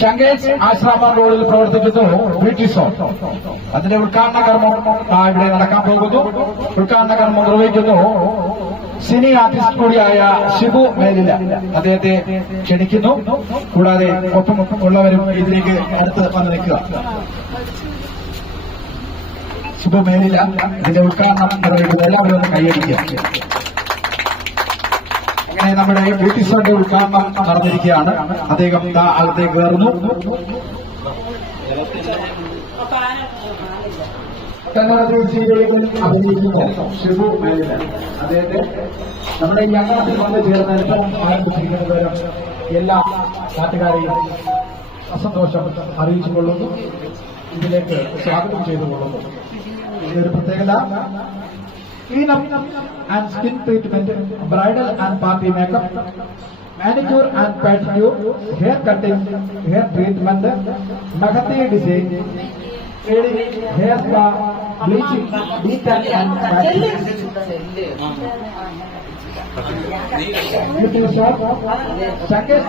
ശങ്കേഷ് ആശ്രാമ റോഡിൽ പ്രവർത്തിക്കുന്നു. Beauty zone. അതിന്റെ ഉദ്ഘാടന കർമ്മം ഇവിടെ നടക്കാൻ പോകുന്നു. ഉദ്ഘാടന കർമ്മം നിർവഹിക്കുന്നു. സിനി ആർട്ടിസ്റ്റ് കൂടിയായ ശിബു മേലില. അദ്ദേഹത്തെ ക്ഷണിക്കുന്നു. കൂടാതെ ഒപ്പം ഉള്ളവരും ഇതിലേക്ക് അടുത്ത് വന്ന് നിൽക്കുക. ശിബു മേലില ഇതിന്റെ ഉദ്ഘാടനം എല്ലാവരും കൈയടിക്കുക. അങ്ങനെ നമ്മുടെ ബ്യൂട്ടി ഉദ്ഘാടനം നടന്നിരിക്കുകയാണ്. അദ്ദേഹം അകത്തേക്ക് കയറുന്നു. നമ്മുടെ ഈ അംഗത്തിൽ വന്നു ചേർന്ന ആരംഭിച്ചിരിക്കുന്നവരും എല്ലാ നാട്ടുകാരെയും അസന്തോഷം അറിയിച്ചുകൊള്ളുന്നു. ഇതിലേക്ക് സ്വാഗതം ചെയ്തുകൊള്ളുന്നു. ഇതൊരു പ്രത്യേകത. Cleanup and skin treatment, bridal and party makeup, manicure and pedicure, hair cutting, hair treatment, Magati design, threading, hair spa, bleaching, detan and waxing. Beauty shop, Shakesh